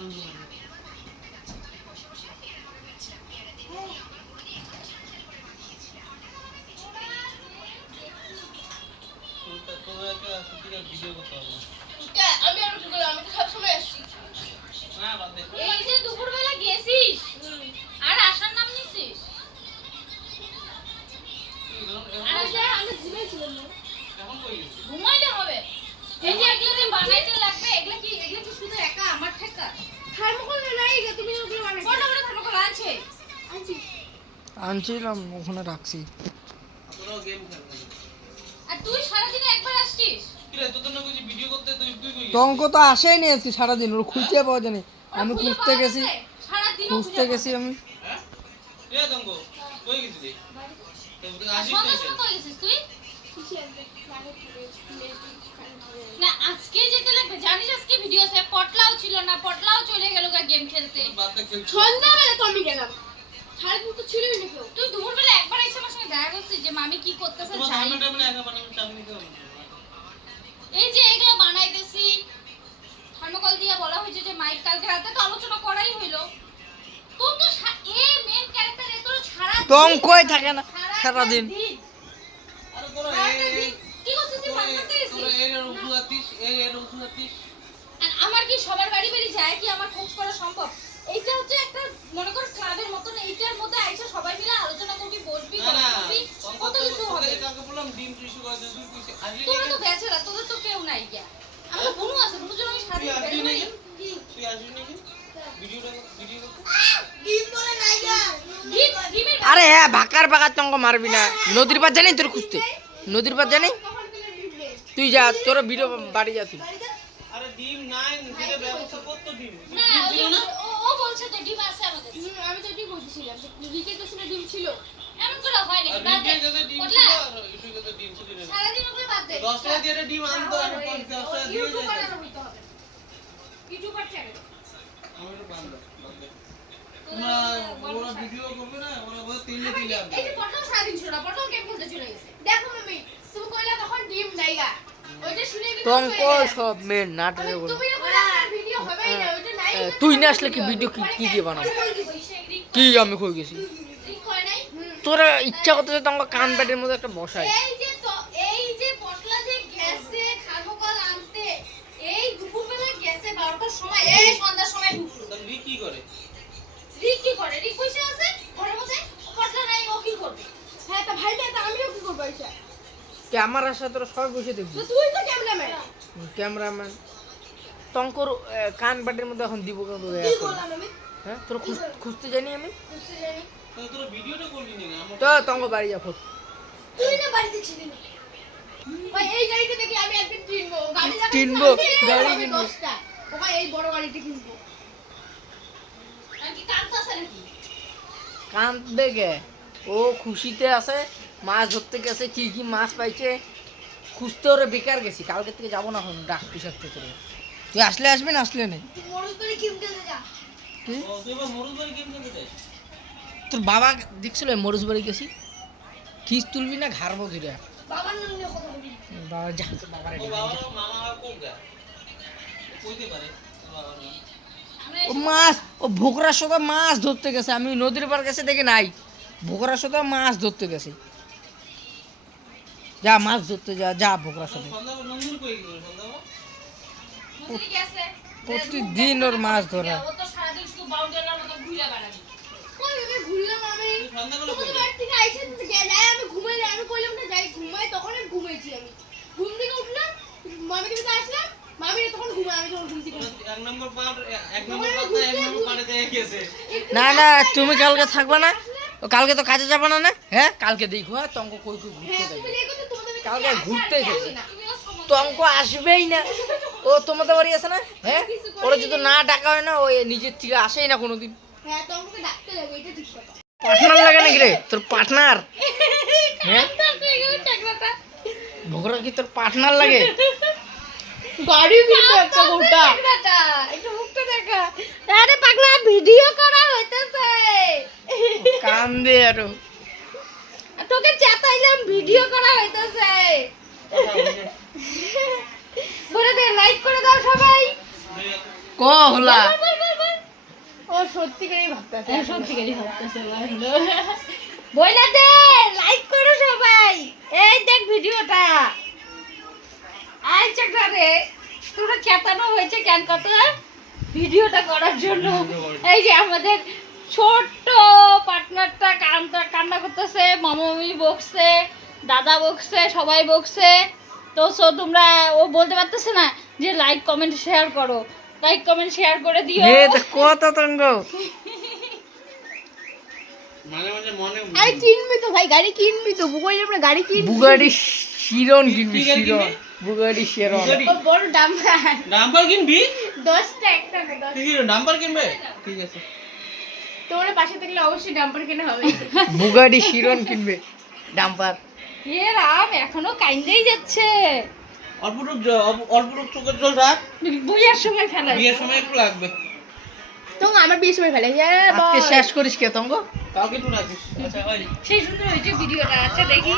আমি আর আমি সবসময় আসছি। এই যে দুপুরবেলা গেছিস আর আসার নাম নিছিস আর আসলে আমি জিমে ছিলাম ঘুমাইলে হবে এই যে এগুলো যে বানাইতে লাগবে এগুলো কি এগুলো কি শুধু একা আমার ঠেকা? থার্মোকল নাই গো, তুমি ওগুলো বানাইছো। কোনটা করে থার্মোকল আছে আনছি। আনছিলাম ওখানে রাখছি। তোরাও গেম আর তুই একবার আসছিস? টঙ্ক তো আসেই নি আজকে সারাদিন ওর খুঁজতে পাওয়া যায়নি। আমি খুঁজতে গেছি খুঁজতে গেছি আমি। হ্যাঁ? কই গেছিলি? তুই? না আজকে যেতে লাগবে জানিস আজকে ভিডিও আছে পটলাও ছিল না পটলাও চলে গেল গেম খেলতে। সন্ধ্যাবেলা তো আমি গেলাম। সারাদিন তো ছিলই না কেউ। তুই দুপুরবেলা একবার এসে আমার সঙ্গে দেখা করছিস যে মামি কি করতেছে? এই যে এগুলো বানাইতেছি। থার্মোকল দিয়ে বলা হয়েছে যে মাইক কালকে রাতে তো আলোচনা করাই হইল। তোর তো সা- এ মেন ক্যারেক্টার এ তোর সারা টঙ্কই থাকে না? সারাদিন আরে আর আমার কি সবার বাড়ি বাড়ি যায় কি আমার খোঁজ করা সম্ভব? এইটা হচ্ছে একটা মনে কর ক্লাবের মতন এইটার মধ্যে আইসা সবাই মিলে আলোচনা করবি বসবি কত কিছু হবে। তোরা তো ব্যাচেলার তোদের তো কেউ নাই গিয়া। আমার বুনু আছে বুনুর জন্য আমি তুই আসবি নাকি? বলে নাই গা। আরে হ্যাঁ ভাকার ভাকার টঙ্ক মারবি না। নদীর পার জানি তোর খুঁজতে? নদীর পার জানি তখন থেকে ডিম নেই। তুই যা তোর ভিডিও বাড়ি যা তুই। আরে ডিম নাই সেটা ব্যবস্থা করতো ডিম। না ছিল না? যে- ও ও বলছে তো ডিম আছে আমাদের। আমি তো ডিম বলতেছিলাম রিকের কাছে ডিম ছিল। এমন করে হয় নাকি? বাদ দে। ডিম ছিল আর ইসুর ডিম ছিল না। সারাদিন ওগুলো বাদ দে। দশ টাকা দিয়ে ডিম আনতো আমি পঞ্চাশ টাকা দিয়ে ইউটিউবার যেতাম। হইতে হবে। ইউটিউবার চ্যানেল আমি বাদ দাও, বাদ দাও। তোমরা ওরা ভিডিও করবে না ওরা বলে তিনটে তিনটে এই যে পটল সারাদিন ছিল না পটল গেম খেলতে চলে গেছে? দেখো মামি তুমি কইলা তখন ডিম নাই গেলাম। সব মেন নাটের আমি- ওগুলো তুমি যখন আসলে ভিডিও হবেই না ওইটা নাই। এ, তুই না আসলে কি ভিডিও কি কি দিয়ে বানাবো? কি আমি কই গেছি? তোরা ইচ্ছা করতে তোমাকে কান প্যাটের মধ্যে একটা বসাই এই যে তো এই যে পটলা যে গেছে খার্মকল আনতে এই দুপুরবেলা গেছে বারোটার সময় এই সন্ধ্যার সময় ঢুকলো তাহলে রিক কি করে রিক কি করে রিক বসে আছে ঘরের মধ্যে পটলা নাই ও কি করবে হ্যাঁ তা ভাই তা আমিও কি করব এটা ক্যামেরার সাথে সবাই বসে দেখবি। তুই তো ক্যামেরাম্যান। ক্যামেরাম্যান। টঙ্কর কান প্যাটের মধ্যে এখন দিব কিন্তু কি দয়া আমি? হ্যাঁ? তোর খুঁজ- খুঁজতে জানি আমি? বুঝতে জানি। তাহলে ভিডিওটা করবি না তো টঙ্ক বাড়ি যা ফোট। তুই না বাড়িতে ছিলি এই গাড়িটা দেখি আমি একদিন কিনবো। গাড়ি যাবে কিনবো, গাড়ি কিনবো। এই বড় গাড়িটা কিনবো। কি? ও খুশিতে আছে। মাছ ধরতে গেছে কি কি মাছ পাইছে খুঁজতে ওরে বেকার গেছি কালকে থেকে যাব না এখন ডাক পিসার থেকে তুই আসলে আসবি না আসলে নেই? তোর বাবা দেখছিল মরুজ বাড়ি গেছি? খিস তুলবি না ঘাড়বো ধরে বাবার নাম নিয়ে কথা বলি। বাবা যা বাবার ও মাছ ও ভোকরার সাথে মাছ ধরতে গেছে আমি নদীর পার গেছে দেখে নাই। ভোকরা সাথে মাছ ধরতে গেছে। যা মাছ ধরতে যা যা ভোকরার সাথে প্রতিদিন ওর মাছ ধরা। না না তুমি কালকে থাকবে না। ও কালকে তো কাজে যাবে না না? হ্যাঁ? কালকে দেখো হ্যাঁ তঙ্ক কই কই ঘুরতে হ্যাঁ যাবে বাড়ি কালকে ঘুরতে যাবে তঙ্ক আসবেই না। ও তোমাদের বাড়ি আছে না? হ্যাঁ? ওরা যদি না ডাকা হয় না ও নিজের থেকে আসেই না কোনোদিন। হ্যাঁ তোমাকে ডাকতে যাবে এটা ঠিক কথা। পার্টনার লাগে নাকি রে? তোর পার্টনার? হ্যাঁ? টাকলাটা কি তোর পার্টনার লাগে? গাড়ি কিন্তু একটা গোটা একটু মুখটা দেখা। আরে পাগলা ভিডিও করা হইতেছে। কান দে আরও। তোকে চেতাইলাম ভিডিও করা হইতেছে। বলে দে লাইক করে দাও সবাই। ক হলা? বল সত্যি করেই ভাবতেছে। হ্যাঁ, সত্যিকারই ভাবতেছে বইলা দে লাইক করো সবাই। এই দেখ ভিডিওটা। আই চাকরা রে তোরা চেতানো হয়েছে কেন কত ভিডিওটা করার জন্য। এই যে আমাদের ছোট্ট পার্টনারটা কান্না কান্না করতেছে মামা মামি বকছে দাদা বকছে সবাই বকছে। তো সো তোমরা ও বলতে পারতেছে না যে লাইক কমেন্ট শেয়ার করো। লাইক কমেন্ট শেয়ার করে দিও। এ তো কত তঙ্গ মনে আরে কিনবি তো ভাই গাড়ি কিনবি তো বুকই আমরা গাড়ি কিনবি। বুগাড়ি শিরন কিনবি শিরন। বুগাড়ি শিরন। বুগাড়ি? ও বড় ডাম্পার নাম্বার কিনবি? দশটা একটা না দশ ঠিক আছে নাম্বার কিনবে? ঠিক আছে। তোমরা পাশে থাকলে অবশ্যই ডাম্পার কেনা হবে। বুগাড়ি শিরন কিনবে। ডাম্পার। এ রাম এখনও কাইন্দেই যাচ্ছে। অল্পটুক অল্পটুক চোখের জল রাখ। বুঝার সময় ফেলাই। বিয়ের সময় একটু লাগবে। তো আমার বিয়ের সময় ফেলে আজকে শেষ করিস কে তঙ্গ? কালকে একটু রাখিস আচ্ছা হয় সেই সুন্দর হয়েছে ভিডিওটা। আছে দেখি।